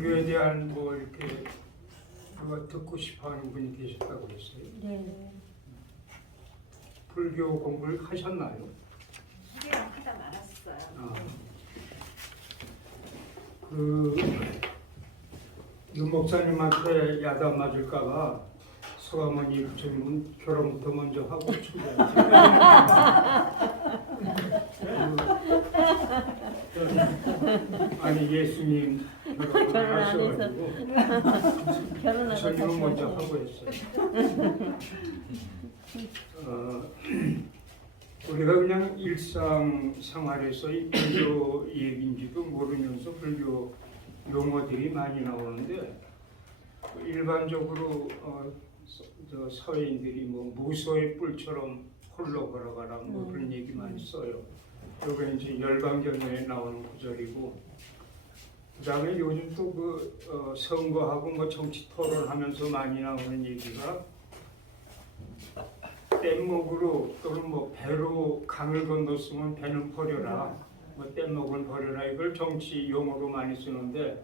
불교에 대한 뭐 이렇게 누가 듣고 싶어하는 분이 계셨다고 그랬어요. 네. 불교 공부를 하셨나요? 하다 말았어요. 윤 목사님한테 야단 맞을까봐 서가모니 부처님은 결혼부터 먼저 하고 출가했어요. 아니 예수님 결혼을 하셔가지고 부처님은 먼저 하고 했어요. 우리가 그냥 일상생활에서 이 불교 얘기인지도 모르면서 불교 용어들이 많이 나오는데 일반적으로 저 사회인들이 뭐 무소의 뿔처럼 홀로 걸어가라 뭐 그런 얘기 많이 써요. 여기 이제 열반경에 나오는 구절이고, 그다음에 요즘 또 그 선거하고 뭐 정치 토론하면서 많이 나오는 얘기가 뗏목으로 또는 뭐 배로 강을 건넜으면 배는 버려라, 뭐 뗏목은 버려라, 이걸 정치 용어로 많이 쓰는데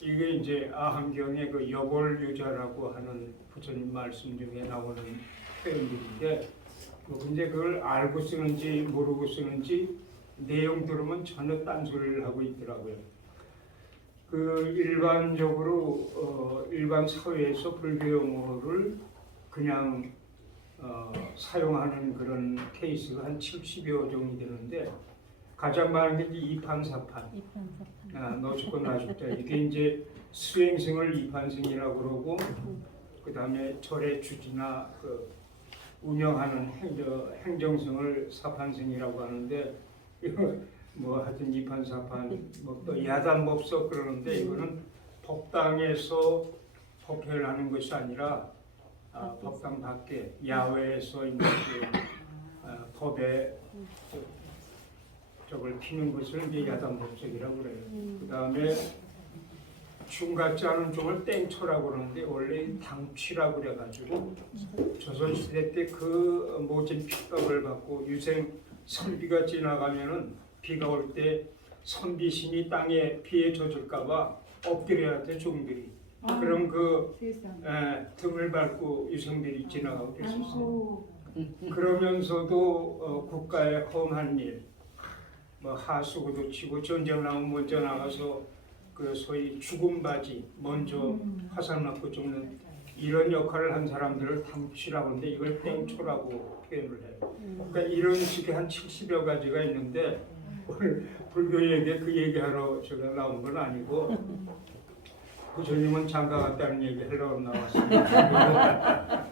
이게 이제 아함경의 그 여벌유자라고 하는 부처님 말씀 중에 나오는 표현들인데, 근데 그걸 알고 쓰는지 모르고 쓰는지 내용 들으면 전혀 딴소리를 하고 있더라고요. 그 일반적으로 일반 사회에서 불교 용어를 그냥 사용하는 그런 케이스가 한 70여 종이 되는데, 가장 많은 게 이제 이판사판, 너 죽고 나 죽자, 이게 이제 수행승을 이판승이라고 그러고, 그 다음에 절의 주지나 그 운영하는 행정승을 사판승이라고 하는데, 이거 뭐 하여튼 이판사판, 뭐 또 야단법석 그러는데, 이거는 법당에서 법회를 하는 것이 아니라 법당 밖에 야외에서 있는 그 법에 저걸 피는 것을 이제 야단법석이라고 그래요. 그 다음에 중 같지 않은 종을 땡초라고 그러는데 원래 당취라고 그래가지고 조선시대 때 그 모진 핏값을 받고 유생 선비가 지나가면은 비가 올 때 선비신이 땅에 비에 젖을까봐 엎드려야 돼 종들이. 그럼 그 등을 밟고 유생들이 지나가고 그랬었어요. 그러면서도 국가의 험한 일, 뭐 하수구도 치고 전쟁 나오면 먼저 나가서 그 소위 죽음 바지 먼저 화살 맞고 죽는 이런 역할을 한 사람들을 당취라고 하는데, 이걸 땡초라고 표현을 해요. 그러니까 이런 식의 한 70여 가지가 있는데, 오늘 불교 얘기에 그 얘기하러 제가 나온 건 아니고 부처님은 장가 갔다는 얘기 하려고 나왔습니다.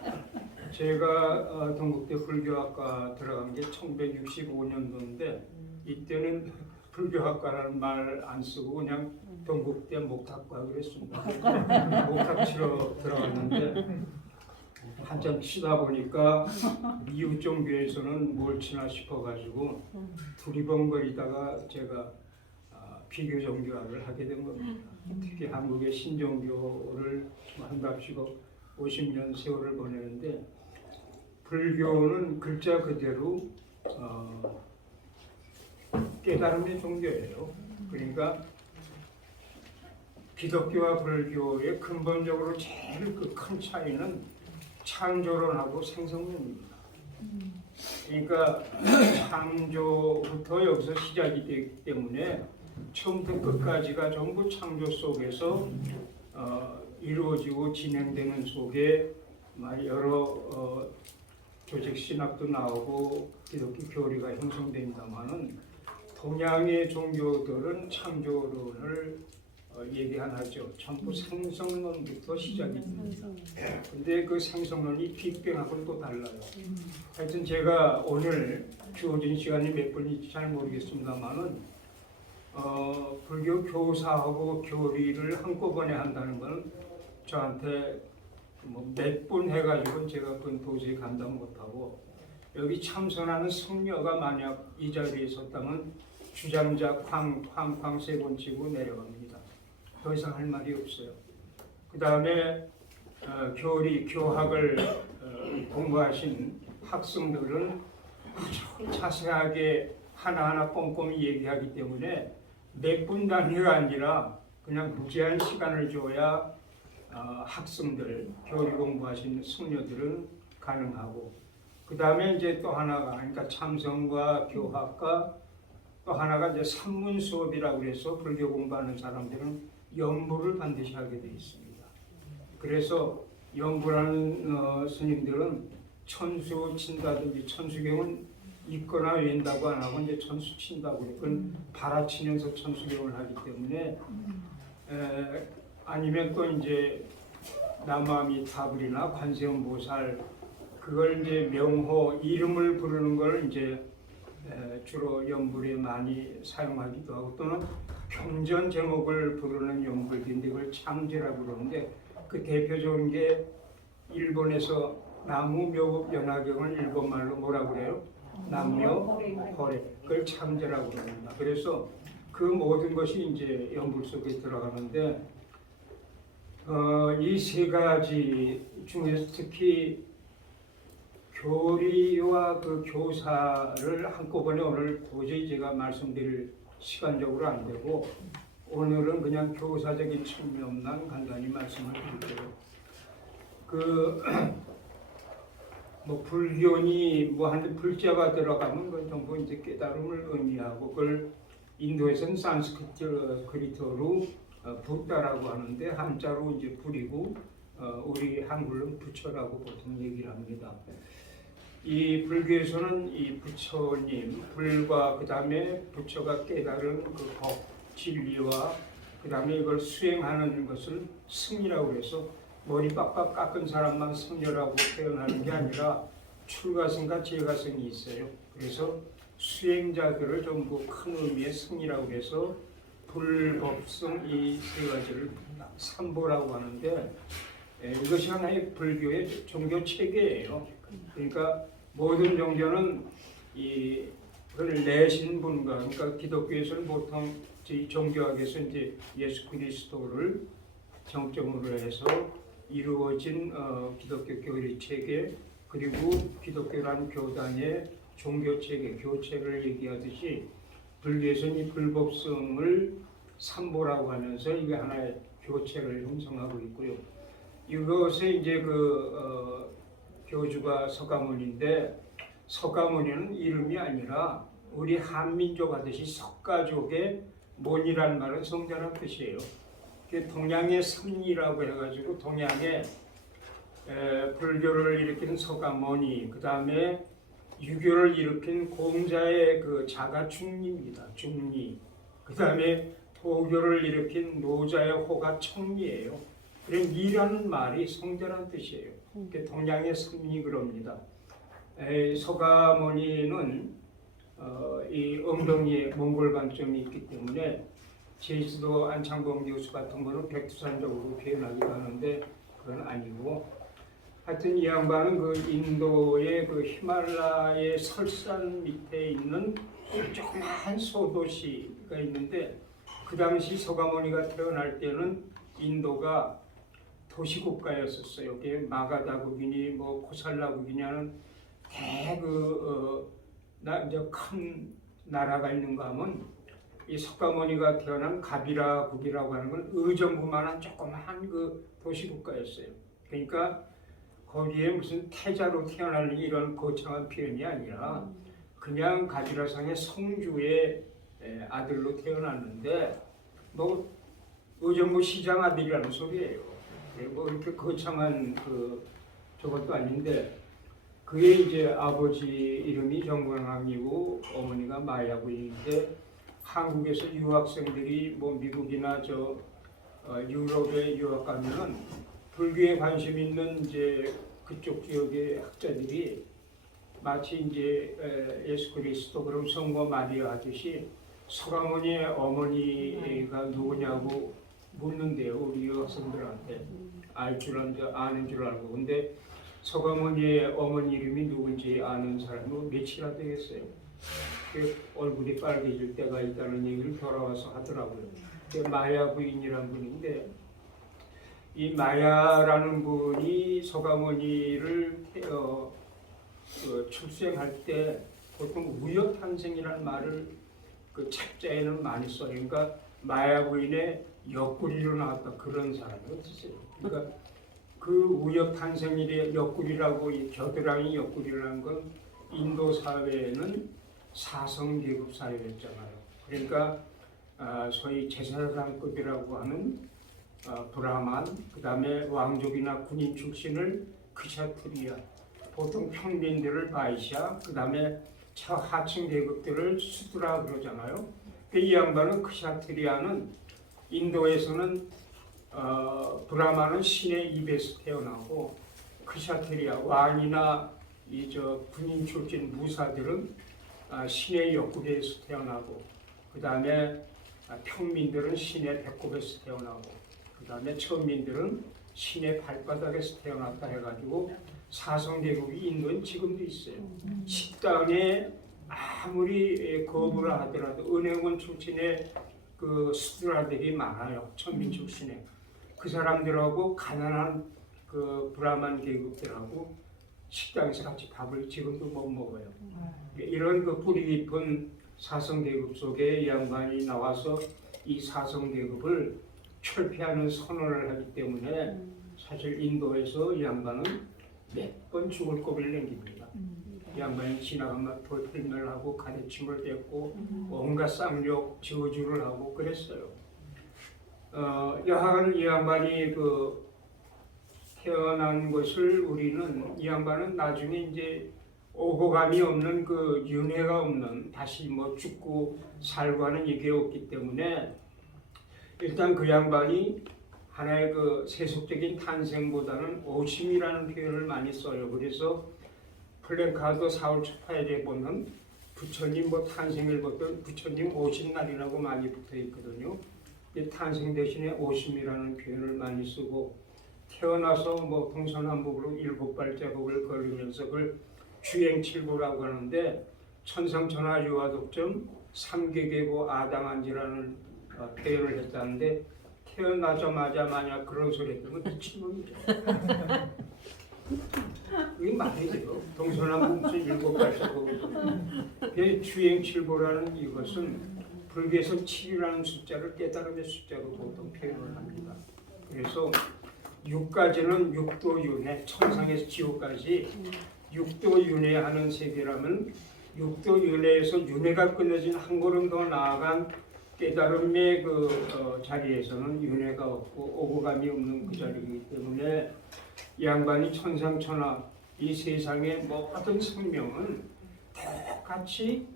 제가 동국대 불교학과 들어간 게 1965년도인데 이때는 불교학과라는 말 안 쓰고 그냥 동국대 목탁과 그랬습니다. 목탁 치러 들어갔는데 한참 치다 보니까 이웃 종교에서는 뭘 치나 싶어가지고 두리번거리다가 제가 비교 종교학을 하게 된 겁니다. 특히 한국의 신종교를 한답시고 50년 세월을 보내는데, 불교는 글자 그대로 깨달음의 종교예요. 그러니까 기독교와 불교의 근본적으로 제일 그 큰 차이는 창조론하고 생성론입니다. 그러니까 창조부터 여기서 시작이 되기 때문에 처음부터 끝까지가 전부 창조 속에서 이루어지고 진행되는 속에 여러 조직 신학도 나오고 기독교 교리가 형성됩니다만은, 동양의 종교들은 창조론을 얘기하죠. 전부 생성론부터 시작이 됩니다. 근데 그 생성론이 빅뱅하고는 또 달라요. 하여튼 제가 오늘 주어진 시간이 몇 분인지 잘 모르겠습니다만은 불교 교사하고 교리를 한꺼번에 한다는 건 저한테 뭐 몇 분 해가지고 제가 그건 도저히 감당 못하고, 여기 참선하는 성녀가 만약 이 자리에 있었다면 주장자 쾅쾅쾅 세 번 치고 내려갑니다. 더 이상 할 말이 없어요. 그 다음에 교학을 공부하신 학생들은 아주 자세하게 하나하나 꼼꼼히 얘기하기 때문에 몇 분 단위가 아니라 그냥 무제한 시간을 줘야 학생들, 교리 공부하시는 승려들은 가능하고, 그 다음에 이제 또 하나가, 그러니까 참선과 교학과 또 하나가 이제 산문 수업이라고 해서 불교 공부하는 사람들은 연부를 반드시 하게 되어 있습니다. 그래서 연부라는 스님들은 천수 친다든지 천수경은 있거나 웬다고 안 하고 이제 천수 친다고 해요. 그건 바라치면서 천수경을 하기 때문에 아니면 또 이제 남아미타불이나 관세음보살 그걸 이제 명호 이름을 부르는 걸 이제 주로 연불에 많이 사용하기도 하고 또는 경전 제목을 부르는 연불인데 그걸 창제라고 그러는데 그 대표적인 게 일본에서 나무묘 연화경을 일본말로 뭐라고 그래요? 남묘호래 그걸 창제라고 그럽니다. 그래서 그 모든 것이 이제 연불 속에 들어가는데 이 세 가지 중에서 특히 교리와 그 교사를 한꺼번에 오늘 도저히 제가 말씀드릴 시간적으로 안 되고 오늘은 그냥 교사적인 측면만 간단히 말씀을 드릴게요. 뭐 불교니 뭐 한데 불자가 들어가면 그 전부 이제 깨달음을 의미하고 그걸 인도에서는 산스크리트어로 붓다라고 하는데 한자로 이제 불이고 우리 한글로는 부처라고 보통 얘기를 합니다. 이 불교에서는 이 부처님, 불과 그 다음에 부처가 깨달은 그 법, 진리와 그 다음에 이걸 수행하는 것을 승이라고 해서 머리 빡빡 깎은 사람만 승려라고 표현하는 게 아니라 출가승과 재가승이 있어요. 그래서 수행자들을 전부 큰 의미의 승이라고 해서 불법승 이 세 가지를 삼보라고 하는데 이것이 하나의 불교의 종교 체계예요. 그러니까 모든 종교는 그걸 내신 분과 그러니까 기독교에서는 보통 종교학에서 이제 예수 그리스도를 정점으로 해서 이루어진 기독교 교리 체계 그리고 기독교라는 교단의 종교 체계, 교체를 얘기하듯이 불교에서는 이 불법성을 삼보라고 하면서 이게 하나의 교체를 형성하고 있고요. 이것에 이제 교주가 석가모니인데 석가모니는 이름이 아니라 우리 한민족 하듯이 석가족의 모니라는 말은 성자라는 뜻이에요. 동양의 삼리라고 해가지고 동양의 불교를 일으킨 석가모니 그 다음에 유교를 일으킨 공자의 그 자가 중리입니다. 중리. 그 다음에 도교를 일으킨 노자의 호가 청리예요. 그럼 이라는 말이 성자라는 뜻이에요. 동양의 삼리 그럽니다. 석가모니는 이 엉덩이에 몽골 반점이 있기 때문에 제주도 안창범 교수 같은 거는 백두산적으로 표현하기도 하는데 그건 아니고 하여튼 이 양반은 그 인도의 그 히말라야의 설산 밑에 있는 조그마한 소도시가 있는데 그 당시 석가모니가 태어날 때는 인도가 도시국가였었어요. 마가다국이니 뭐 코살라국이냐는 이제 큰 나라가 있는가 하면 이 석가모니가 태어난 가비라국이라고 하는 건 의정부만한 조그마한 그 도시국가였어요. 그러니까 거기에 무슨 태자로 태어나는 이런 거창한 표현이 아니라 그냥 가비라상의 성주의 아들로 태어났는데 뭐 의정부 시장 아들이라는 소리예요. 뭐 이렇게 거창한 저것도 아닌데 그게 이제 아버지 이름이 정관왕이고 어머니가 마야부인인데 한국에서 유학생들이 뭐 미국이나 유럽에 유학 가면은 불교에 관심 있는 이제 그쪽 지역의 학자들이 마치 이제 예수 그리스도 그럼 성모 마리아 하듯이 석가모니의 어머니가 누구냐고 묻는데요. 우리 유학생들한테 아는 줄 알고. 근데 석가모니의 어머니 이름이 누군지 아는 사람은 며칠이나 되겠어요. 얼굴이 빨개질 때가 있다는 얘기를 돌아와서 하더라고요. 마야 부인이라는 분인데 이 마야라는 분이 석가모니를 출생할 때 보통 우여탄생이라는 말을 그 책자에는 많이 써요. 그러니까 마야 부인의 옆구리로 나왔다 그런 사람이 어딨어요. 그러니까 그 우엽 탄생일의 옆구리라고 이 겨드랑이 옆구리라는 건 인도 사회에는 사성 계급 사회였잖아요. 그러니까 소위 제사장급이라고 하는 브라만, 그 다음에 왕족이나 군인 출신을 크샤트리아, 보통 평민들을 바이샤, 그 다음에 하층 계급들을 수드라 그러잖아요. 이 양반은 크샤트리아는 인도에서는 브라만은 신의 입에서 태어나고 크샤트리아 왕이나 군인 출신 무사들은 신의 옆구리에서 태어나고 그 다음에 평민들은 신의 배꼽에서 태어나고 그 다음에 천민들은 신의 발바닥에서 태어났다 해가지고 사성계급이 인도에 지금도 있어요. 식당에 아무리 거부를 하더라도 은행원 출신의 그 수드라들이 많아요. 천민 출신의 그 사람들하고 가난한 그 브라만 계급들하고 식당에서 같이 밥을 지금도 못 먹어요. 이런 그 뿌리 깊은 사성 계급 속에 이 양반이 나와서 이 사성 계급을 철폐하는 선언을 하기 때문에 사실 인도에서 이 양반은 몇 번 죽을 고비를 남깁니다. 이 양반이 지나가면 돌필멸을 하고 가르침을 뱉고 온갖 쌍욕 저주를 하고 그랬어요. 여하간 이 양반이 그 태어난 것을 우리는 이 양반은 나중에 이제 오고감이 없는 그 윤회가 없는 다시 뭐 죽고 살고 하는 이게 없기 때문에 일단 그 양반이 하나의 그 세속적인 탄생보다는 오심이라는 표현을 많이 써요. 그래서 플랜카드 사울 초파에 보면 부처님 뭐 탄생을 보던 부처님 오신 날이라고 많이 붙어 있거든요. 이 탄생 대신에 오심이라는 표현을 많이 쓰고 태어나서 뭐 동서남북으로 7발자국을 걸으면서 그걸 주행칠보라고 하는데 천상천하 유화독점 삼계계고 아당한지라는 표현을 했다는데 태어나자마자 만약 그런 소리 했다면 미친놈이죠. 이게 말이 돼요. 동서남북 7발자국 주행칠보라는 이것은 불교에서 7이라는 숫자를 깨달음의 숫자로 보통 표현을 합니다. 그래서 6까지는 육도윤회, 천상에서 지옥까지 육도윤회하는 세계라면 육도윤회에서 윤회가 끊어진 한 걸음 더 나아간 깨달음의 그 자리에서는 윤회가 없고 오고감이 없는 그 자리이기 때문에 이 양반이 천상천하 이 세상의 모든 생명은 똑같이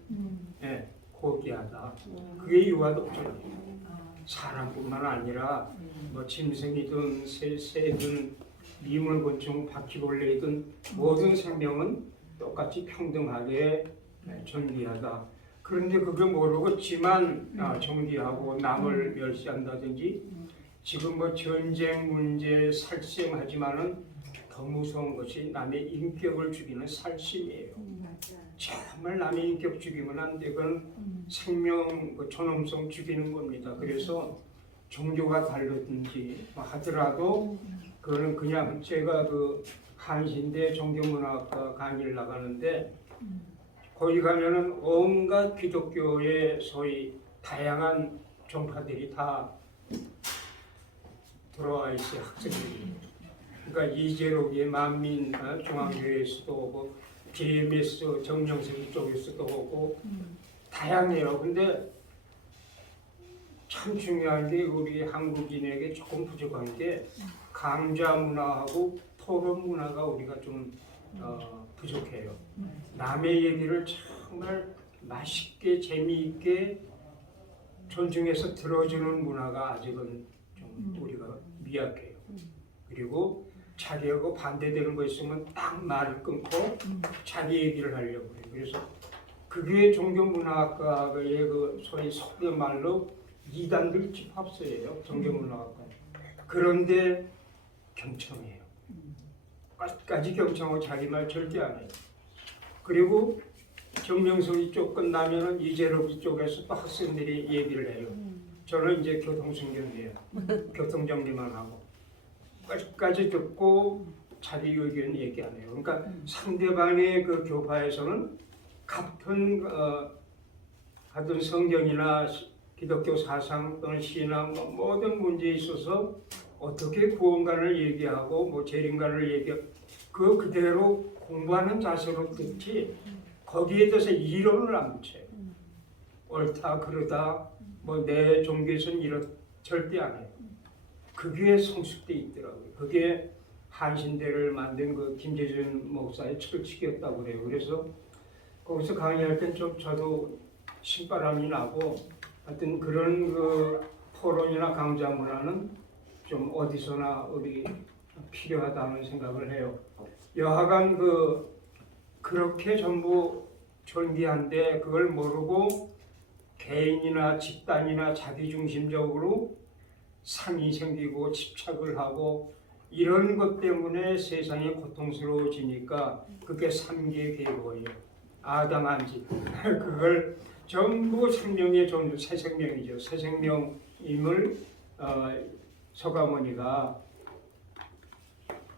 고귀하다. 그게 유화독존입니다. 사람뿐만 아니라 뭐 짐승이든 새든 미물곤충 바퀴벌레이든 모든 생명은 똑같이 평등하게 존귀하다. 그런데 그거 모르고 지만 존귀하고 남을 멸시한다든지 지금 뭐 전쟁 문제 살생하지만은 더 무서운 것이 남의 인격을 죽이는 살심이에요. 정말 남의 인격 죽이면 안 돼. 그건 생명 존엄성 죽이는 겁니다. 그래서 종교가 다르든지 하더라도 그거는 그냥 제가 그 한신대 종교문화학과 강의를 나가는데 거기 가면은 온갖 기독교의 소위 다양한 종파들이 다 들어와 있어요. 학생들이. 그러니까 이재록의 만민 중앙교회에서도 오고 BMS 정명석 쪽에서도 오고 다양해요. 근데 참 중요한 게 우리 한국인에게 조금 부족한 게 강좌 문화하고 토론 문화가 우리가 좀 부족해요. 남의 얘기를 정말 맛있게 재미있게 존중해서 들어주는 문화가 아직은 좀 우리가 미약해요. 그리고 자기하고 반대되는 거 있으면 딱 말을 끊고 자기 얘기를 하려고 해요. 그래서 그게 종교문화학과의 그 소위 속된 말로 이단들 집합소예요. 종교문화학과. 그런데 경청해요. 끝까지 경청하고 자기 말 절대 안 해요. 그리고 정명석 이쪽 끝나면은 이재록 이쪽에서 또 학생들이 얘기를 해요. 저는 이제 교통순경이에요. 교통정리만 하고. 끝까지 듣고 자기 의견 얘기 안 해요. 그러니까 상대방의 그 교파에서는 같은 하던 성경이나 기독교 사상 또는 신앙 모든 문제에 있어서 어떻게 구원관을 얘기하고 뭐 재림관을 얘기하고 그대로 공부하는 자세로 듣지 거기에 대해서 이론을 안 붙여요. 옳다 그러다 뭐 내 종교에서는 이런 절대 안 해요. 그게 성숙돼 있더라고요. 그게 한신대를 만든 그 김재준 목사의 철칙이었다고 그래요. 그래서 거기서 강의할 땐 좀 저도 신바람이 나고 하여튼 그런 그 토론이나 강좌 문화는 좀 어디서나 우리 필요하다는 생각을 해요. 여하간 그렇게 전부 존귀한데 그걸 모르고 개인이나 집단이나 자기중심적으로 상이 생기고 집착을 하고 이런 것 때문에 세상이 고통스러워지니까 그게 3계 계보예요. 아담한지 그걸 전부 생명의 종류 새 생명이죠. 새 생명임을 서가모니가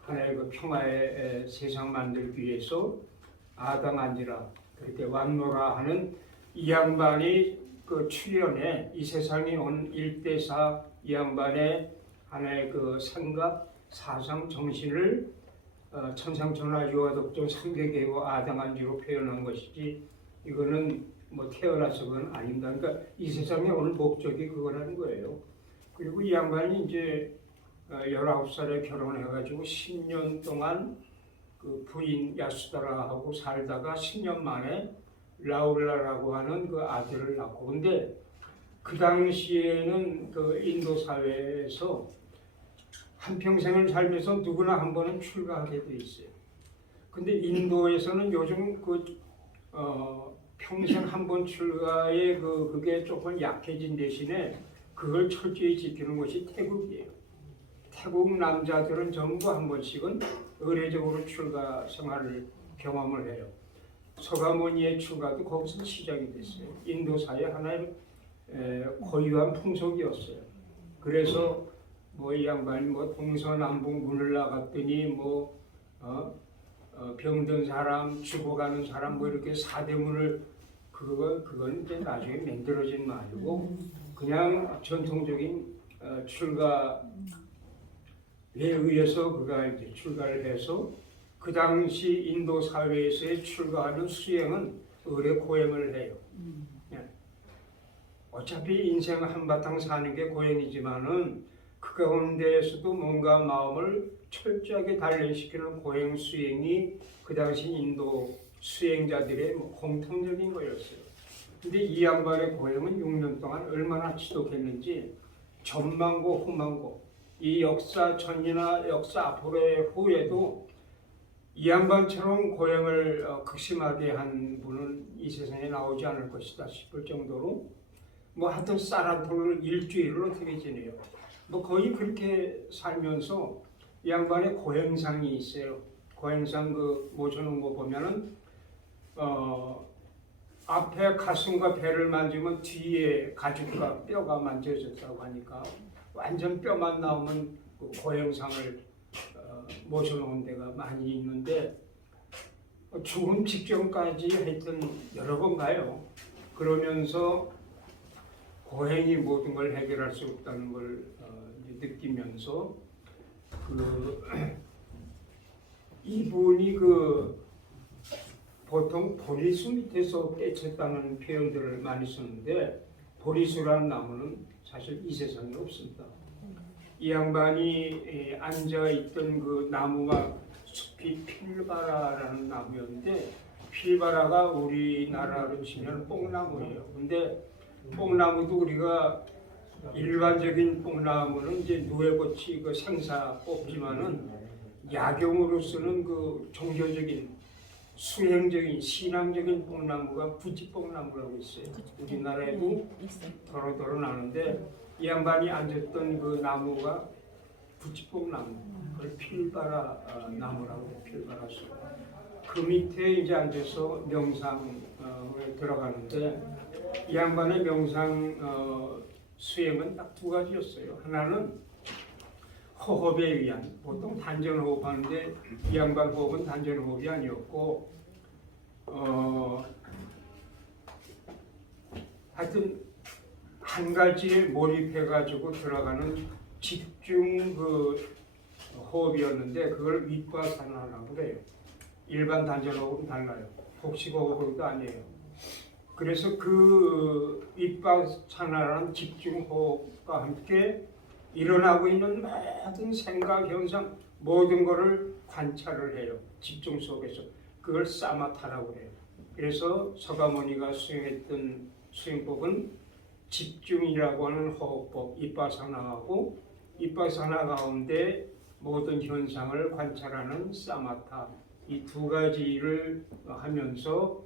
하나의 그 평화의 세상 만들기 위해서 아담한지라 그렇게 왔노라 하는 이 양반이 그 출현에 이 세상에 온 1대4 이 양반의 하나의 그 생각 사상 정신을 천상천하 유아독존 3계 계보 아담한지로 표현한 것이지 이거는 뭐 태어나서 그건 아닙니다. 그러니까 이 세상에 오늘 목적이 그거라는 거예요. 그리고 이 양반이 이제 19살에 결혼해가지고 10년 동안 그 부인 야수다라하고 살다가 10년 만에 라울라라고 하는 그 아들을 낳고 근데 그 당시에는 그 인도 사회에서 한평생을 살면서 누구나 한 번은 출가하게 돼 있어요. 근데 인도에서는 요즘 평생 한 번 출가의 그게 조금 약해진 대신에 그걸 철저히 지키는 것이 태국이에요. 태국 남자들은 전부 한 번씩은 의례적으로 출가 생활을 경험을 해요. 서가모니의 출가도 거기서 시작이 됐어요. 인도사의 하나의 고유한 풍속이었어요. 그래서 뭐 이 양반이 뭐 동서남북 문을 나갔더니 병든 사람, 죽어가는 사람 뭐 이렇게 사대문을 그건 이제 나중에 만들어진 말이고 그냥 전통적인 출가에 의해서 그가 이제 출가를 해서 그 당시 인도 사회에서의 출가하는 수행은 의례 고행을 해요. 어차피 인생 한바탕 사는 게 고행이지만은 그 가운데에서도 뭔가 마음을 철저하게 단련시키는 고행 수행이 그 당시 인도 수행자들의 공통적인 거였어요. 근데 이 양반의 고행은 6년 동안 얼마나 지독했는지 전망고 후망고 이 역사 전이나 역사 앞으로의 후에도 이 양반처럼 고행을 극심하게 한 분은 이 세상에 나오지 않을 것이다 싶을 정도로 뭐 하여튼 쌀한톨을 일주일을 어떻게 지내요. 뭐 거의 그렇게 살면서 이 양반의 고행상이 있어요. 고행상 모셔놓은 거 보면은 앞에 가슴과 배를 만지면 뒤에 가죽과 뼈가 만져졌다고 하니까 완전 뼈만 나오면 그 고행상을 모셔놓은 데가 많이 있는데 죽음 직전까지 하여튼 여러 번 가요. 그러면서 고행이 모든 걸 해결할 수 없다는 걸 느끼면서 이분이 보통 보리수 밑에서 깨쳤다는 표현들을 많이 쓰는데 보리수라는 나무는 사실 이 세상에 없습니다. 이 양반이 앉아있던 그 나무가 숲이 필바라라는 나무였는데 필바라가 우리나라로 치면 뽕나무예요. 근데 뽕나무도 우리가 일반적인 뽕나무는 이제 누에고치 그 생사 뽑지만은 약용으로 쓰는 그 종교적인 수행적인 신앙적인 뽕나무가 부지뽕나무라고 있어요. 우리나라에도 도로도로 나는데 이 양반이 앉았던 그 나무가 부지뽕나무, 그걸 필바라 나무라고 해요. 필바라수. 그 밑에 이제 앉아서 명상에 들어가는데 이 양반의 명상 수행은 딱 두 가지였어요. 하나는 호흡에 의한, 보통 단전호흡 하는데 이 양반 호흡은 단전호흡이 아니었고 하여튼 한 가지에 몰입해가지고 들어가는 집중 그 호흡이었는데 그걸 윗바사나라고 그래요. 일반 단전호흡은 달라요. 복식호흡도 아니에요. 그래서 그 윗바사나라는 집중 호흡과 함께 일어나고 있는 모든 생각, 현상, 모든 것을 관찰을 해요. 집중 속에서. 그걸 사마타라고 그래요. 그래서 서가모니가 수행했던 수행법은 집중이라고 하는 호흡법, 윗바사나하고 윗바사나 가운데 모든 현상을 관찰하는 사마타, 이 두 가지를 하면서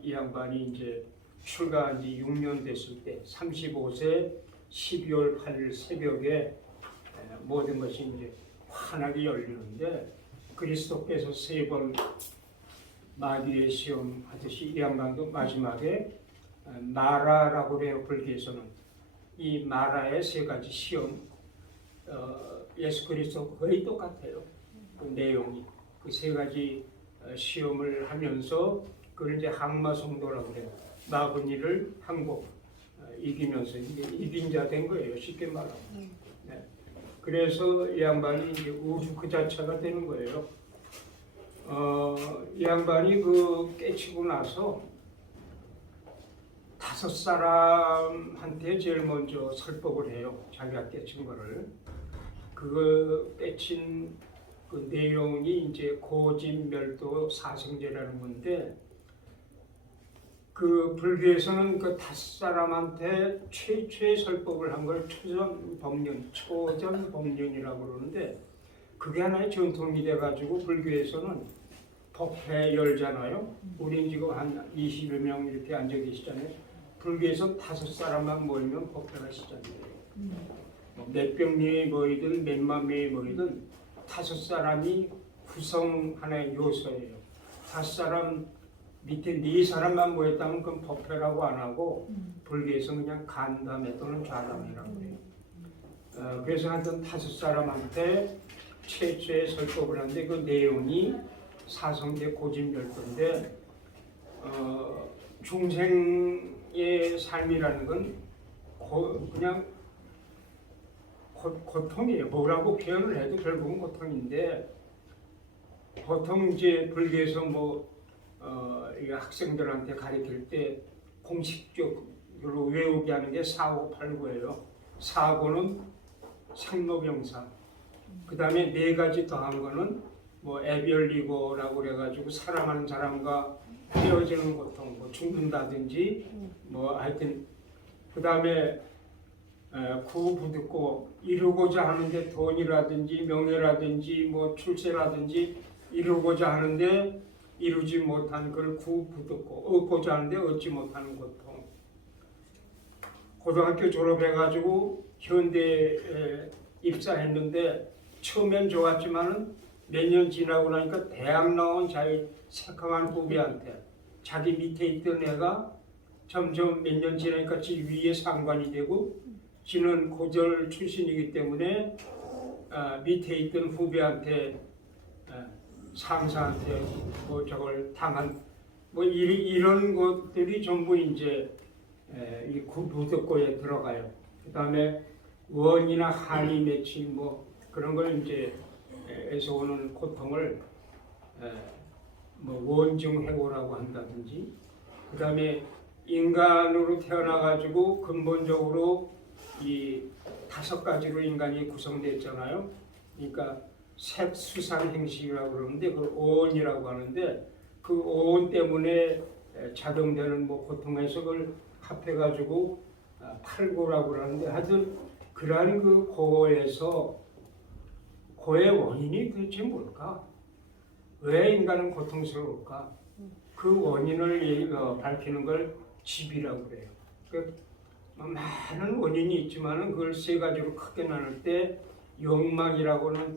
이 양반이 이제 출가한 지 6년 됐을 때 35세 12월 8일 새벽에 모든 것이 이제 환하게 열리는데 그리스도께서 3번 마귀의 시험 하듯이 이 양반도 마지막에 마라라고 그래요. 불교에서는 이 마라의 3가지 시험 예수 그리스도 거의 똑같아요. 그 내용이 그 3가지 시험을 하면서 그걸 이제 항마성도라고 그래요. 마구니를 항복 이기면서 이제 이긴 자 된 거예요. 쉽게 말하면. 네. 그래서 이 양반이 이제 우주 그 자체가 되는 거예요. 이 양반이 그 깨치고 나서 5사람한테 제일 먼저 설법을 해요. 자기가 깨친 거를. 그거 깨친 그 내용이 이제 고진멸도 사성제라는 건데 그 불교에서는 그 5사람한테 최초의 설법을 한 걸 초전법륜이라고 그러는데 그게 하나의 전통이 돼가지고 불교에서는 법회 열잖아요. 우린 지금 한 20여 명 이렇게 앉아 계시잖아요. 불교에서 5사람만 모이면 법회가 시작돼요. 몇백 명이 모이든 몇만 명이 모이든 5사람이 구성 하나의 요소예요. 5사람 밑에 4사람만 모였다면 그건 법회라고 안 하고 불교에서 그냥 간담회 또는 좌담회라고 해요. 그래서 하여튼 5사람한테 최초의 설법을 하는데 그 내용이 사성제 고진멸도인데 중생의 삶이라는 건 그냥 고통이에요. 뭐라고 표현을 해도 결국은 고통인데 보통 이제 불교에서 이 학생들한테 가르칠 때 공식적으로 외우게 하는 게 4고 8고예요. 4고는 생로병사. 그 다음에 4가지 더한 거는 애별리고라고 그래가지고 사랑하는 사람과 헤어지는 고통, 죽는다든지 하여튼 그 다음에 구부듣고 이루고자 하는데 돈이라든지 명예라든지 출세라든지 이루고자 하는데 이루지 못한 걸 구부듣고 얻고자 하는데 얻지 못하는 고통. 고등학교 졸업해가지고 현대에 입사했는데 처음엔 좋았지만은 몇 년 지나고 나니까 대학 나온 자기 새카만 후배한테 자기 밑에 있던 애가 점점 몇 년 지나니까 지 위에 상관이 되고 지는 고졸 출신이기 때문에 밑에 있던 후배한테 상사한테 저걸 당한 이런 것들이 전부 이제 이 구부득고에 들어가요. 그 다음에 원이나 한이 맺힌 그런 걸 이제 에서 오는 고통을 원증해고라고 한다든지 그 다음에 인간으로 태어나가지고 근본적으로 이 5가지로 인간이 구성됐잖아요. 그러니까 색수상행식이라고 그러는데 그걸 오온이라고 하는데 그 오온 때문에 작용되는 고통에서 그걸 합해가지고 8고라고 그러는데 하여튼 그러한 그 고에서 고의 원인이 도대체 뭘까? 왜 인간은 고통스러울까? 그 원인을 밝히는 걸 집이라고 그래요. 많은 원인이 있지만은 그걸 3가지로 크게 나눌 때 욕망이라고는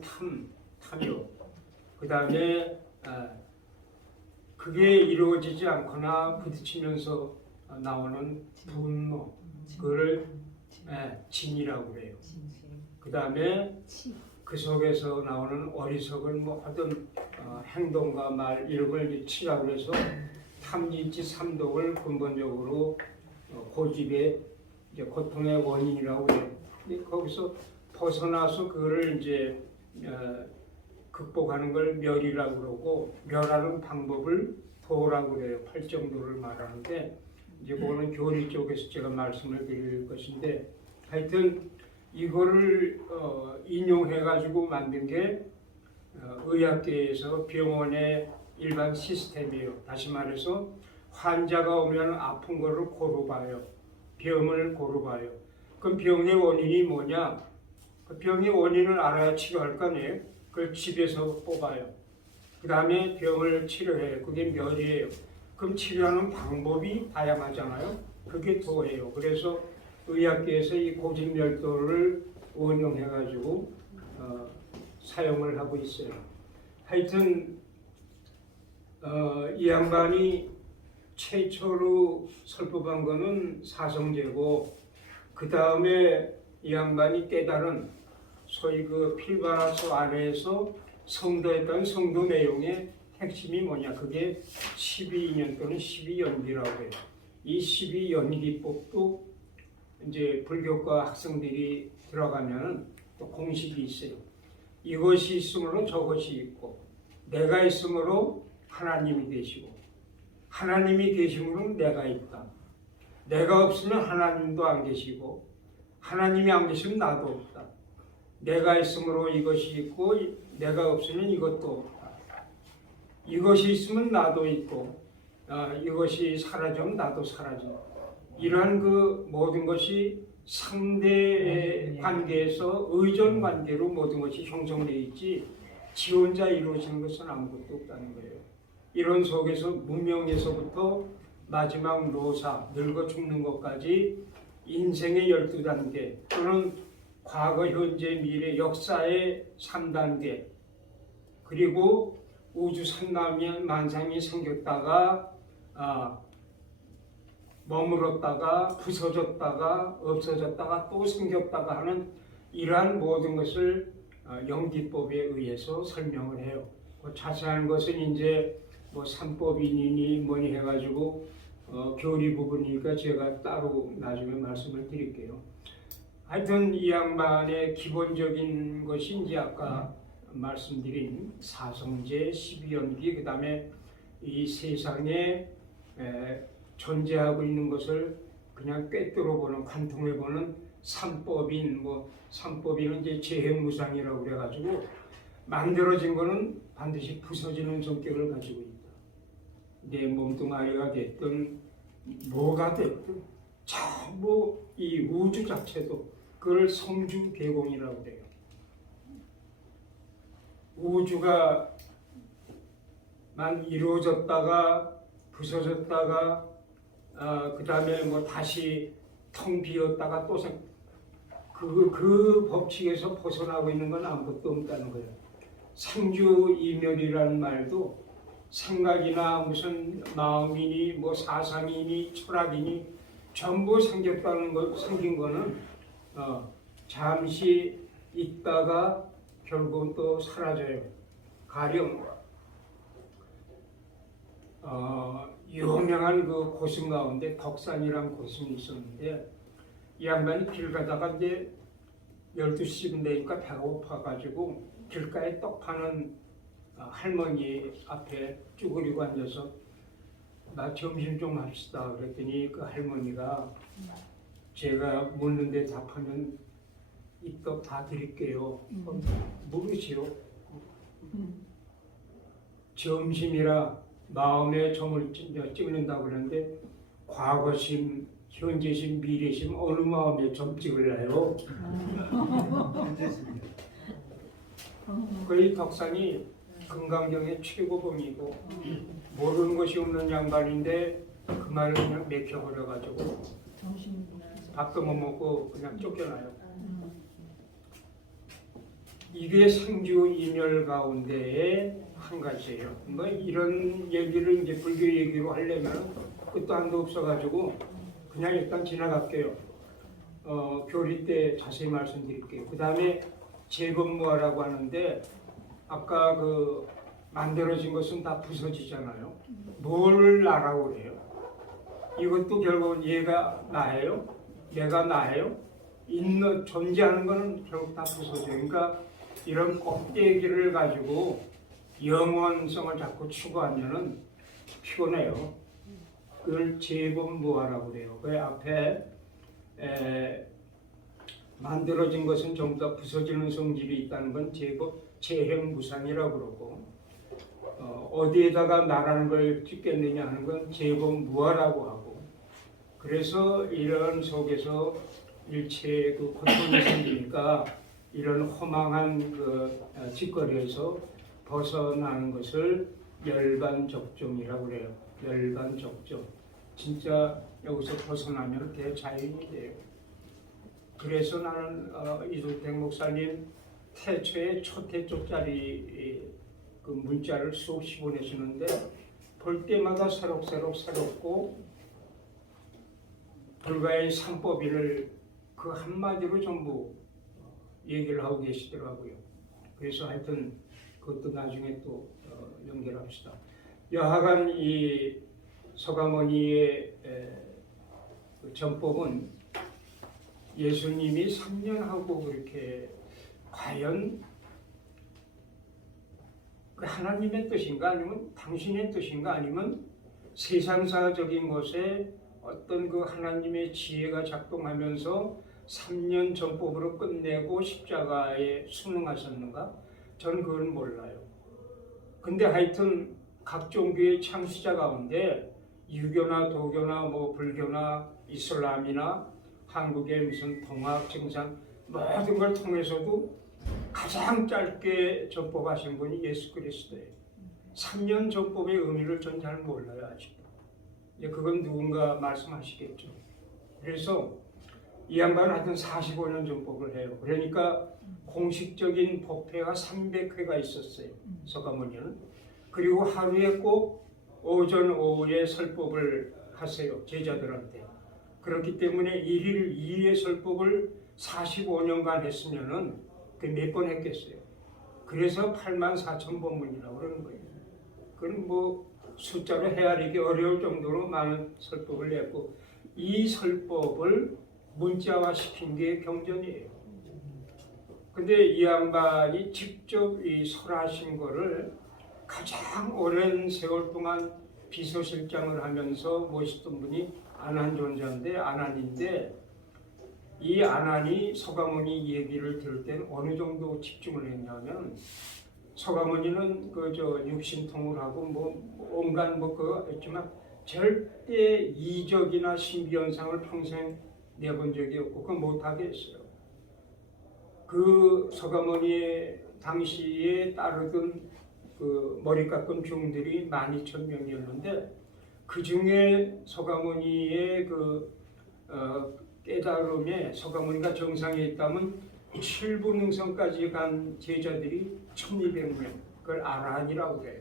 탐욕. 그 다음에 그게 이루어지지 않거나 부딪히면서 나오는 분노. 그걸 진이라고 그래요. 그 다음에 그 속에서 나오는 어리석은 하여튼 행동과 말 이런 걸 이제 치라고 해서 탐진치 삼독을 근본적으로 고집에 이제 고통의 원인이라고 해요. 근데 거기서 벗어나서 그거를 이제 극복하는 걸 멸이라고 그러고, 멸하는 방법을 도라고 그래요. 팔정도를 말하는데, 이제 그거는 교리 쪽에서 제가 말씀을 드릴 것인데, 하여튼 이거를 인용해가지고 만든 게 의학계에서 병원의 일반 시스템이에요. 다시 말해서 환자가 오면 아픈 거를 고루 봐요. 병을 고루 봐요. 그럼 병의 원인이 뭐냐? 그 병의 원인을 알아야 치료할 거 아니에요? 그걸 집에서 뽑아요. 그 다음에 병을 치료해요. 그게 멸이에요. 그럼 치료하는 방법이 다양하잖아요. 그게 도예요. 그래서 의학계에서 이 고진멸도를 원용해가지고 사용을 하고 있어요. 하여튼 이 양반이 최초로 설법한 거는 사성제고, 그 다음에 이 양반이 깨달은 소위 그 필바라서 안에서 성도했던 성도 내용의 핵심이 뭐냐? 그게 12인연 또는 12연기라고 해요. 이 12연기법도 이제 불교과 학생들이 들어가면 또 공식이 있어요. 이것이 있으므로 저것이 있고, 내가 있으므로 하나님이 계시고, 하나님이 계심으로 내가 있다. 내가 없으면 하나님도 안 계시고, 하나님이 안 계시면 나도 없다. 내가 있으므로 이것이 있고, 내가 없으면 이것도 없다. 이것이 있으면 나도 있고, 이것이 사라지면 나도 사라진다. 이러한 그 모든 것이 상대 관계에서 의존 관계로 모든 것이 형성되어 있지, 지 혼자 이루어지는 것은 아무것도 없다는 거예요. 이런 속에서 문명에서부터 마지막 노사, 늙어 죽는 것까지 인생의 12단계 또는 과거, 현재, 미래, 역사의 3단계, 그리고 우주 산남이 만상이 생겼다가 머물렀다가 부서졌다가 없어졌다가 또 생겼다가 하는 이러한 모든 것을 연기법에 의해서 설명을 해요. 자세한 것은 이제 뭐 삼법인이니 뭐니 해가지고 교리 부분이니까 제가 따로 나중에 말씀을 드릴게요. 하여튼 이 양반의 기본적인 것이 이제 아까 말씀드린 사성제, 12연기, 그 다음에 이 세상에 존재하고 있는 것을 그냥 꿰뚫어 보는, 관통해 보는 삼법인, 뭐 삼법인은 이제 재해무상이라고 그래가지고 만들어진 거는 반드시 부서지는 성격을 가지고 있다. 내 몸뚱아리가 됐든 뭐가 됐든 전부 이 우주 자체도 그걸 성주개공이라고 그래요. 우주가 만 이루어졌다가 부서졌다가 그 다음에 뭐 다시 텅 비었다가 또 그 법칙에서 벗어나고 있는 건 아무것도 없다는 거예요. 상주이멸이라는 말도 생각이나 무슨 마음이니 뭐 사상이니 철학이니 전부 생겼다는 것, 생긴 거는 잠시 있다가 결국은 또 사라져요. 가령 유명한 그 고승 가운데 덕산이라는 고승이 있었는데, 이 양반이 길 가다가 이제 12시쯤 되니까 배가 고파가지고 길가에 떡 파는 할머니 앞에 쭈그리고 앉아서 나 점심 좀 합시다 그랬더니 그 할머니가 제가 묻는데 답하면 이 떡 다 드릴게요. 모르시오. 점심이라 마음에 점을 찍는다고 그러는데 과거심, 현재심, 미래심 어느 마음에 점 찍을래요? 그 덕산이 금강경의 최고봉이고 모르는 것이 없는 양반인데 그 말을 그냥 맥혀버려가지고 밥도 못 먹고 그냥 쫓겨나요. 이게 상주이멸 가운데의 한 가지예요. 뭐 이런 얘기를 이제 불교 얘기로 하려면 끝도 한도 없어가지고 그냥 일단 지나갈게요. 교리 때 자세히 말씀드릴게요. 그 다음에 재건무화라고 하는데 아까 그 만들어진 것은 다 부서지잖아요. 뭘 나라고 그래요? 이것도 결국은 얘가 나예요? 내가 나예요? 있는 존재하는 거는 결국 다 부서져요. 그러니까 이런 껍데기를 가지고 영원성을 자꾸 추구하면은 피곤해요. 그걸 재범무화라고 그래요. 그 앞에 만들어진 것은 전부 다 부서지는 성질이 있다는 건 재행무상이라고 그러고, 어디에다가 나라는 걸 찍겠느냐 하는 건 재범무화라고 하고, 그래서 이런 속에서 일체의 그 고통이 생기니까 이런 허망한 그 짓거리에서 벗어나는 것을 열반적정이라고 그래요. 열반적정. 진짜 여기서 벗어나면 대자연이 돼요. 그래서 나는 이종택 목사님 태초에 초태초짜리 그 문자를 수없이 보내시는데 볼 때마다 새롭고 불가의 삼법인을 그 한마디로 전부 얘기를 하고 계시더라고요. 그래서 하여튼 그것도 나중에 또 연결합시다. 여하간 이 서가모니의 전법은 예수님이 3년 하고 그렇게 과연 그 하나님의 뜻인가 아니면 당신의 뜻인가 아니면 세상사적인 것에 어떤 그 하나님의 지혜가 작동하면서 3년 전법으로 끝내고 십자가에 순응하셨는가? 저는 그걸 몰라요. 근데 하여튼 각 종교의 창시자 가운데 유교나 도교나 뭐 불교나 이슬람이나 한국의 무슨 동학, 증산 모든 걸 통해서도 가장 짧게 전법하신 분이 예수 그리스도예요. 3년 전법의 의미를 전 잘 몰라요 아직도. 그건 누군가 말씀하시겠죠. 그래서 이 양반은 하여튼 45년 전법을 해요. 그러니까 공식적인 법회가 300회가 있었어요. 서가모니는. 그리고 하루에 꼭 오전 오후에 설법을 하세요. 제자들한테. 그렇기 때문에 1일 2회 설법을 45년간 했으면은 그 몇 번 했겠어요. 그래서 84,000법문이라고 그러는 거예요. 그건 뭐 숫자로 헤아리기 어려울 정도로 많은 설법을 냈고, 이 설법을 문자화 시킨 게 경전이에요. 근데 이 양반이 직접 이 설하신 거를 가장 오랜 세월 동안 비서실장을 하면서 모시던 분이 안한존자인데, 안한인데, 이 안한이 서가모니 얘기를 들을 때는 어느 정도 집중을 했냐면, 서가모니는 그저 육신통을 하고 뭐 온갖 뭐 그거 했지만 절대 이적이나 신비현상을 평생 내본 적이 없고 그건 못하게 했어요. 그 서가모니의 당시에 따르던 그 머리 깎은 중들이 12,000명이었는데 그 중에 서가모니의 그 깨달음에 서가모니가 정상에 있다면 7분응성까지 간 제자들이 1200명, 그걸 아라한이라고 해요.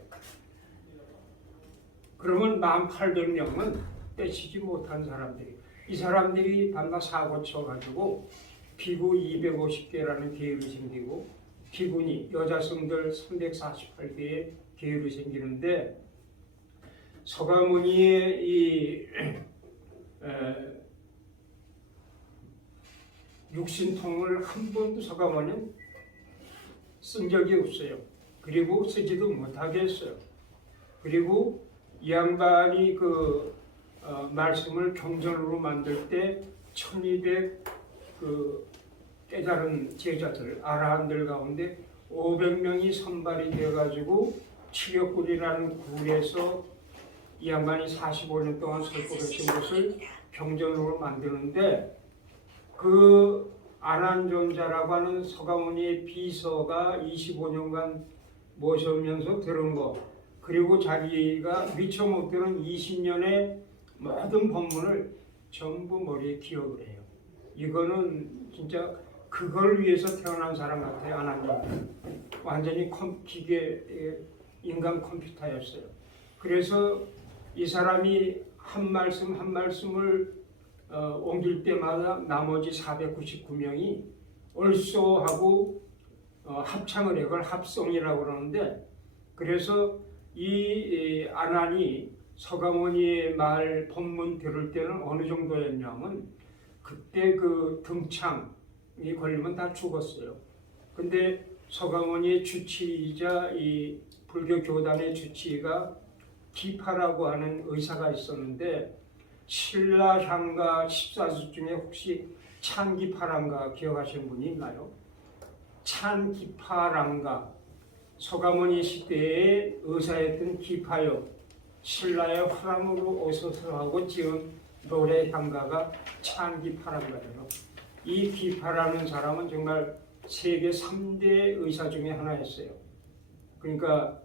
그러면 1800명은 떼치지 못한 사람들이, 이 사람들이 밤낮 사고 쳐가지고 비구 250개라는 계율이 생기고 비구니 여자성들 348개의 계율이 생기는데, 서가모니의 이 육신통을 한 번도 서가모니는 쓴 적이 없어요. 그리고 쓰지도 못하게 했어요. 그리고 이 양반이 그 말씀을 경전으로 만들 때 1200 그 깨달은 제자들, 아라한들 가운데 500명이 선발이 되어가지고 칠욕굴이라는 굴에서 이 양반이 45년 동안 설법했던 것을 경전으로 만드는데, 그 안한존자라고 하는 서가모니의 비서가 25년간 모셔오면서 들은 거, 그리고 자기가 미처 못 들은 20년의 모든 법문을 전부 머리에 기억을 해요. 이거는 진짜 그걸 위해서 태어난 사람 같아요. 안한존자 완전히 기계 인간 컴퓨터였어요. 그래서 이 사람이 한 말씀 한 말씀을 옮길 때마다 나머지 499명이 얼쏘하고 합창을 해. 그걸 합성이라고 그러는데, 그래서 이 안한이 서가모니의 말 법문 들을 때는 어느 정도였냐면 그때 그 등창이 걸리면 다 죽었어요. 근데 서가모니의 주치의자 이 불교 교단의 주치의가 기파라고 하는 의사가 있었는데 신라향가 14수 중에 혹시 찬기파랑가 기억하시는 분이 있나요? 찬기파랑가 서가모니 시대의 의사였던 기파요. 신라의 화랑으로 오소서하고 지은 노래 향가가 찬기파랑가예요. 이 기파라는 사람은 정말 세계 3대 의사 중에 하나였어요. 그러니까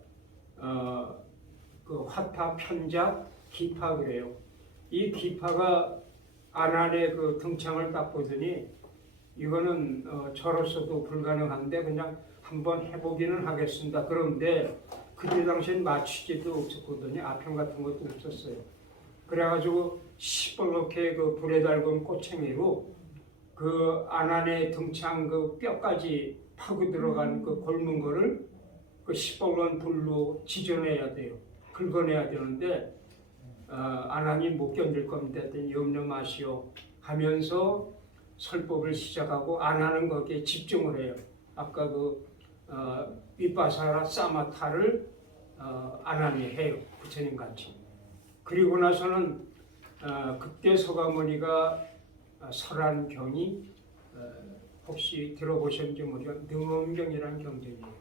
그 화타, 편자, 기파 그래요. 이 기파가 아난의 그 등창을 딱 보더니 이거는 저로서도 불가능한데 그냥 한번 해보기는 하겠습니다. 그런데 그때 당시엔 마취제도 없었거든요. 아편 같은 것도 없었어요. 그래가지고 시뻘겋게 그 불에 달군 꼬챙이로 그 아난의 등창 그 뼈까지 파고 들어간 그 곪은 거를 그 시뻘건 불로 지져내야 돼요. 긁어내야 되는데 아난이 못 견딜 겁니다. 했더니 염려 마시오 하면서 설법을 시작하고 아난은 거기에 집중을 해요. 아까 그 위파사라 사마타를 아난이 해요. 부처님 같이. 그리고 나서는 그때 서가모니가 설한 경이 혹시 들어보셨는지 모르겠지만 능엄경이라는 경전이에요.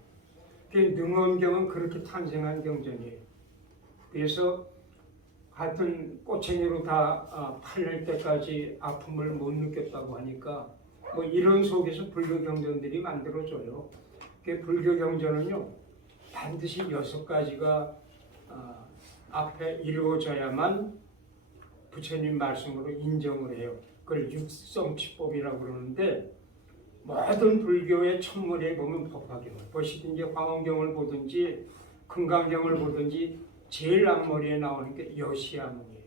그 능엄경은 그렇게 탄생한 경전이에요. 그래서 하여튼 꼬챙이로 다 팔릴 때까지 아픔을 못 느꼈다고 하니까 뭐 이런 속에서 불교 경전들이 만들어져요. 그 불교 경전은요 반드시 6가지가 앞에 이루어져야만 부처님 말씀으로 인정을 해요. 그걸 육성치법이라고 그러는데 모든 불교의 첫머리에 보면 법화경을 보시든지 화엄경을 보든지 금강경을 보든지 제일 앞머리에 나오는 게 여시아문이에요.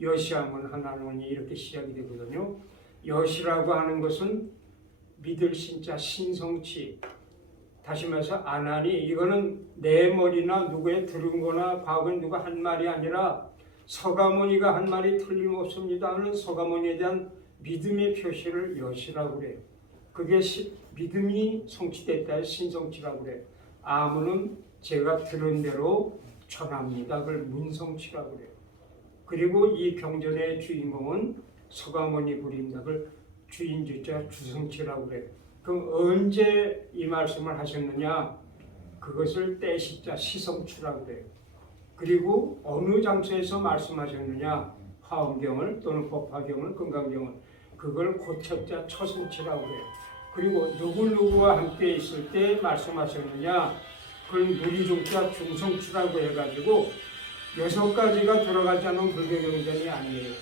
여시아문 하나문이 이렇게 시작이 되거든요. 여시라고 하는 것은 믿을 신자 신성치. 다시 말해서 아난이 이거는 내 머리나 누구의 들은 거나 과거에 누가 한 말이 아니라 서가모니가 한 말이 틀림없습니다 하는 서가모니에 대한 믿음의 표시를 여시라고 그래요. 그게 믿음이 성취됐다의 신성치라고 그래요. 아무는 제가 들은 대로 전합니다. 그걸 문성치라고 그래요. 그리고 이 경전의 주인공은 서가모니 부립니다. 그걸 주인주자 주성치라고 그래요. 그럼 언제 이 말씀을 하셨느냐? 그것을 때시자 시성추라고 그래요. 그리고 어느 장소에서 말씀하셨느냐? 화엄경을 또는 법화경을 금강경을 그걸 고척자 처성치라고 해요. 그리고 누구누구와 함께 있을 때 말씀하셨느냐? 그걸 누리족자 중성추라고 해가지고 6가지가 들어가지 않은 불교 경전이 아니에요.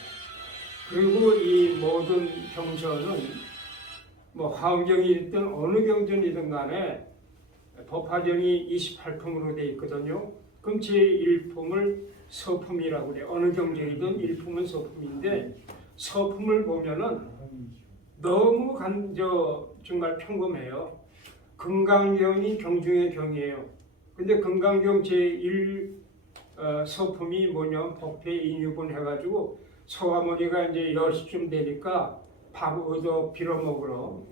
그리고 이 모든 경전은 뭐 화엄경이든 어느 경전이든 간에 법화경이 28품으로 되어 있거든요. 그럼 제1품을 서품이라고 그래요. 어느 경전이든 1품은 서품인데 서품을 보면은 너무 정말 평범해요. 금강경이 경중의 경이에요. 근데 금강경 제1 서품이 뭐냐면 법회 인유분 해가지고 서가모니가 이제 10시쯤 되니까 밥 얻어 빌어먹으러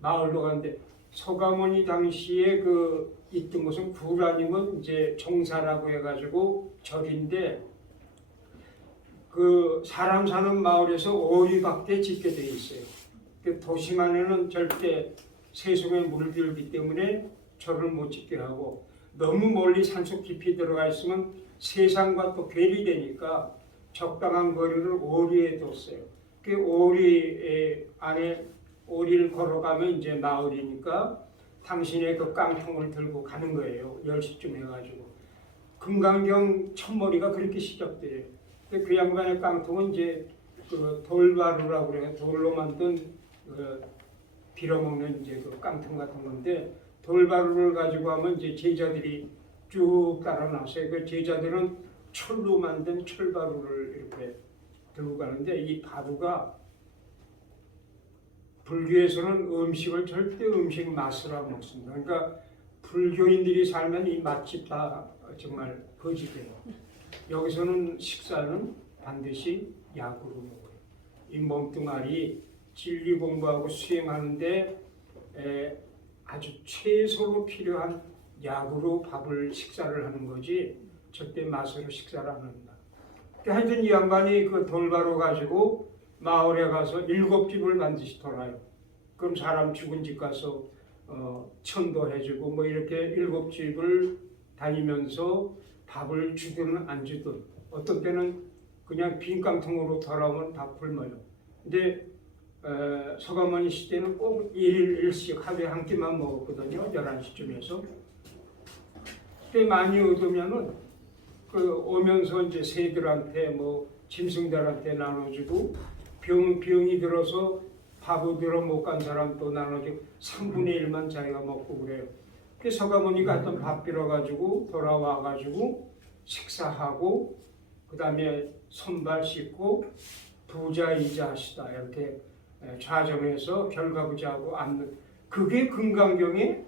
마을로 가는데 서가모니 당시에 그 있던 곳은 굴 아니면 이제 정사라고 해가지고 절인데 그 사람 사는 마을에서 오리밖에 짓게 돼 있어요. 그 도심 안에는 절대 세속에 물들기 때문에 절을 못 짓게 하고 너무 멀리 산속 깊이 들어가 있으면 세상과 또 괴리되니까 적당한 거리를 오리에 뒀어요. 그 오리 안에 오리를 걸어가면 이제 마을이니까 당신의 그 깡통을 들고 가는 거예요. 10시쯤 해가지고. 금강경 첫머리가 그렇게 시작돼요. 그 양반의 깡통은 이제 그 돌바루라고 그래요. 돌로 만든 빌어먹는 이제 그 깡통 같은 건데 돌바루를 가지고 하면 이제 제자들이 쭉 따라 나서요. 그 제자들은 철로 만든 철바루를 이렇게 들고 가는데 이 바루가 불교에서는 음식을 절대 음식 맛을 안 먹습니다. 그러니까 불교인들이 살면 이 맛집 다 정말 거짓돼요. 여기서는 식사는 반드시 약으로 먹어요. 이 몸뚱아리 진리 공부하고 수행하는데 아주 최소로 필요한 약으로 밥을 식사를 하는 거지 절대 맛으로 식사를 안 한다. 하여튼 이 양반이 그 돌바로 가지고 마을에 가서 7집을 반드시 돌아요. 그럼 사람 죽은 집 가서 천도해주고 뭐 이렇게 7집을 다니면서 밥을 주든 안 주든 어떤 때는 그냥 빈 깡통으로 돌아오면 다 굶어요. 근데 서가모니 시대는 꼭 1일 1씩 하루에 한 끼만 먹었거든요. 11시쯤에서. 그때 많이 얻으면은 그 오면서 이제 새들한테 뭐 짐승들한테 나눠주고 병이 들어서 밥 얻으러 못 간 사람 또 나눠주고 3분의 1만 자기가 먹고 그래요. 그 서가모니가 하여튼 밥 빌어가지고 돌아와가지고 식사하고 그 다음에 손발 씻고 부자이자 하시다 이렇게 좌정해서 결과부자하고 앉는 그게 금강경의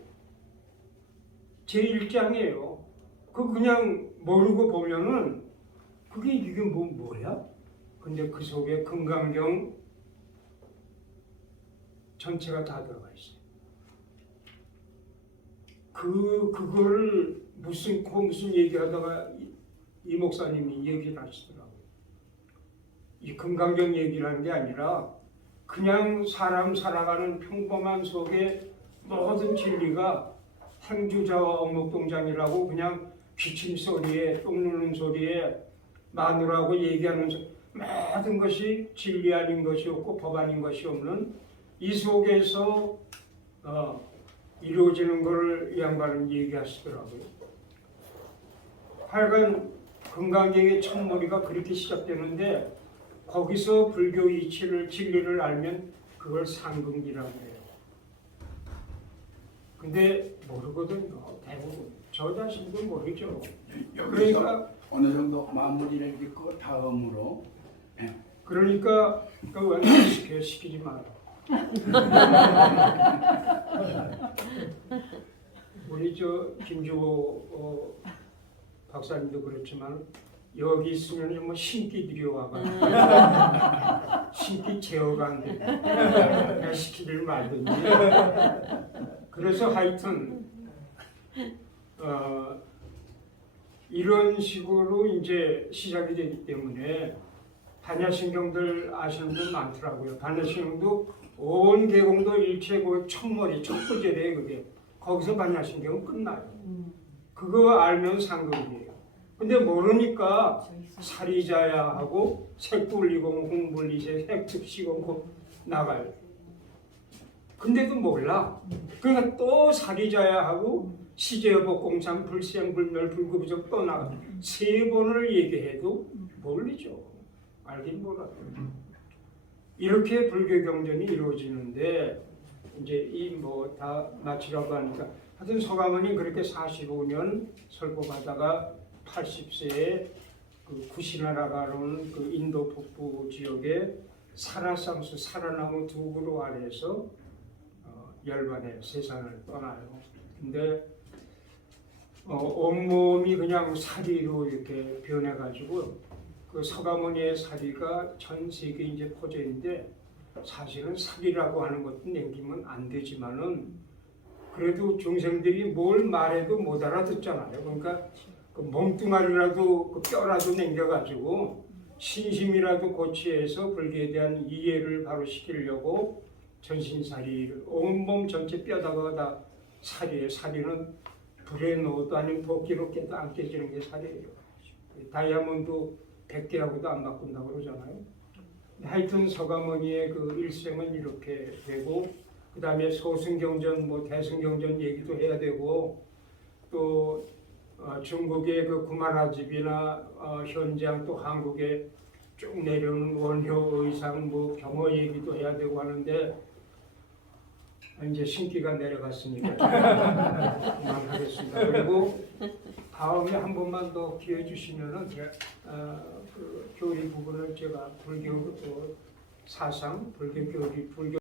제1장이에요. 그 그냥 모르고 보면은 그게 이게 뭐야? 근데 그 속에 금강경 전체가 다 들어가 있어요. 그거를 무슨 얘기하다가 이 목사님이 얘기를 하시더라고요. 이 금강경 얘기를 하는 게 아니라 그냥 사람 살아가는 평범한 속에 모든 진리가 행주자와 엉목동장이라고 그냥 기침 소리에 똥 누는 소리에 마누라고 얘기하는 모든 것이 진리 아닌 것이 없고 법 아닌 것이 없는 이 속에서 이루어지는 것을 이 양반은 얘기하시더라고요. 하여간 금강경의 첫머리가 그렇게 시작되는데 거기서 불교 이치를 진리를 알면 그걸 상금이라고 해요. 근데 모르거든요. 대부분 저 자신도 모르죠. 여기서 그러니까 어느 정도 마무리를 짓고 다음으로 그러니까 그 완전히 시키지 마라. 우리 저 김주호 박사님도 그렇지만 여기 있으면 뭐 신기들이 와가지고 신기 제어가 안 돼. 내가 시키를 말든지. 그래서 하여튼 이런 식으로 이제 시작이 되기 때문에 반야신경들 아시는 분 많더라고요. 반야신경도 온 계공도 일체 그 첫머리 첫 구절에 그게 거기서 반야신경은 끝나요. 그거 알면 상급이에요. 근데 모르니까 사리자야 하고 색불리공 홍불리세 핵특시공 나가요. 근데도 몰라. 그러니까 또 사리자야 하고 시제여복공상 불생불멸 불구부적 또 나가. 3번을 얘기해도 모르죠. 알긴 몰라요. 이렇게 불교 경전이 이루어지는데 이제 이 뭐 다 마치라고 하니까 하여튼 서가모니 그렇게 45년 설법하다가 80세에 그 구시나라가로는 그 인도 북부 지역에 사라상수 사라나무 두 그루 아래에서 열반에 세상을 떠나요. 근데 온몸이 그냥 사리로 이렇게 변해가지고 그 서가모니의 사리가 전 세계에 이제 퍼져 있는데 사실은 사리라고 하는 것도 남기면 안 되지만은 그래도 중생들이 뭘 말해도 못 알아듣잖아요. 그러니까 그 몸뚱아리라도 그 뼈라도 남겨가지고 신심이라도 고취해서 불교에 대한 이해를 바로 시키려고 전신사리를 온몸 전체 뼈다가 다 사리예요. 사리는 불에 넣어도 아니면 도끼로 깨도 안 깨지는 게 사리예요. 다이아몬드 100개하고도 안 바꾼다고 그러잖아요. 하여튼 서가모니의 그 일생은 이렇게 되고 그 다음에 소승경전, 뭐 대승경전 얘기도 해야 되고 또 중국의 그 구마라집이나 현장 또 한국에 쭉 내려오는 원효 의상 뭐 경어 얘기도 해야 되고 하는데 이제 신기가 내려갔으니까 그만하겠습니다. 그리고 다음에 한 번만 더 기회 주시면은 그 교리 부분을 제가 불교 사상, 불교 교리, 불교